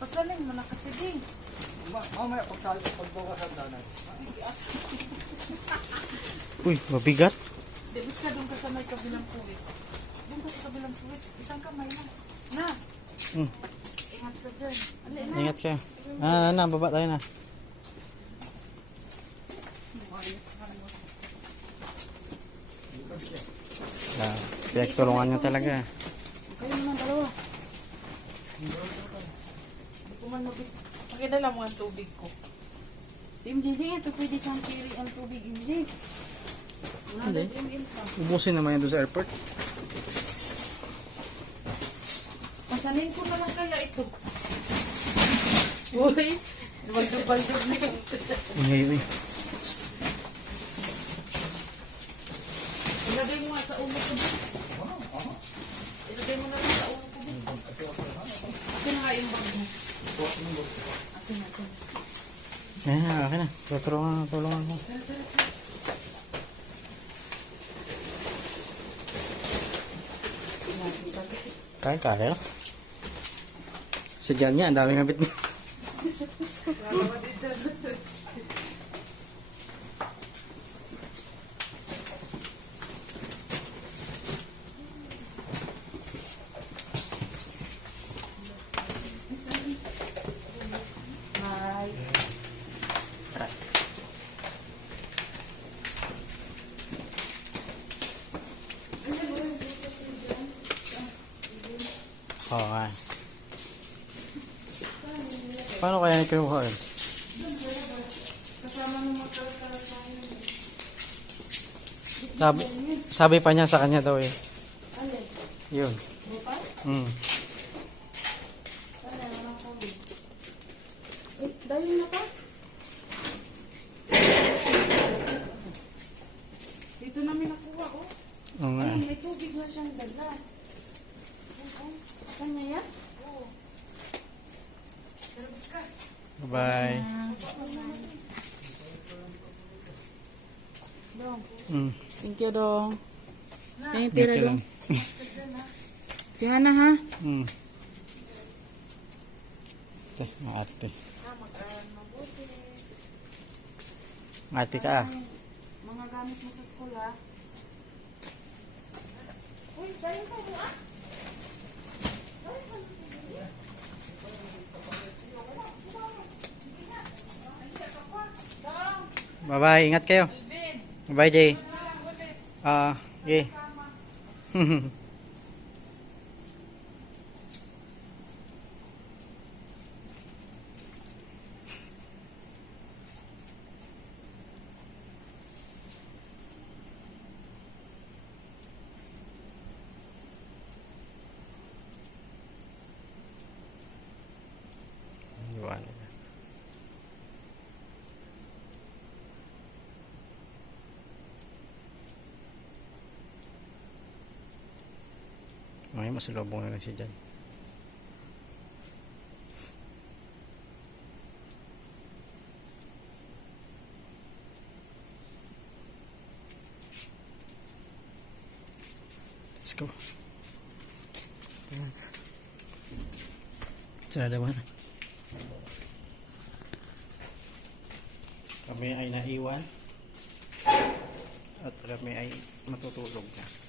Pasalin mo na kasi din. Mamaya pagbawa sa danan. Uy, mabigat. Debus ka doon ka sa may kabilang puwit. Doon ka sa kabilang puwit. Isang kamay na. Na. Ingat ka dyan. Ali na. Ingat ka. Baba tayo na. Pinagtulungan nyo talaga. Kayo naman dalawa. Hindi ko man mabis. Pakidala mo ang tubig ko. Si MJ, ito pwede sang kiri ang tubig, MJ. Hindi. Ubusin naman yan doon sa airport. Pasanin ko na lang kaya ito. Uy, baldog-baldog na yung Uy. ilagay mo nga sa ulo ko din. Ilagay mo na lang sa ulo ko din. Akin na nga yung bag mo. Akin. Okay na. Tulungan mo. Kaya. Si Jan niya, ang daming habit niya. Oo nga. Paano kaya kinuha yun? Sabi pa niya sa kanya daw eh. Yun. Dahil na ka? Dito namin nakuha, oh. Oo nga. Ay, may tubig na siyang dala. Kanya yan? Oo. Terus ka. Bye-bye. Dong. Thank you, Dong. Yung you lang. Si Hana, ha? Maarte. Maarte ka ah. Mga gamit mo sa school, ha? Uy, dahil ka mo, ah? Bye-bye. Ingat kayo. Bye, Jay. Okay. May masalubong na lang siya dyan. Let's go. Sarada mo na. Kami ay naiwan at kami ay matutulog na.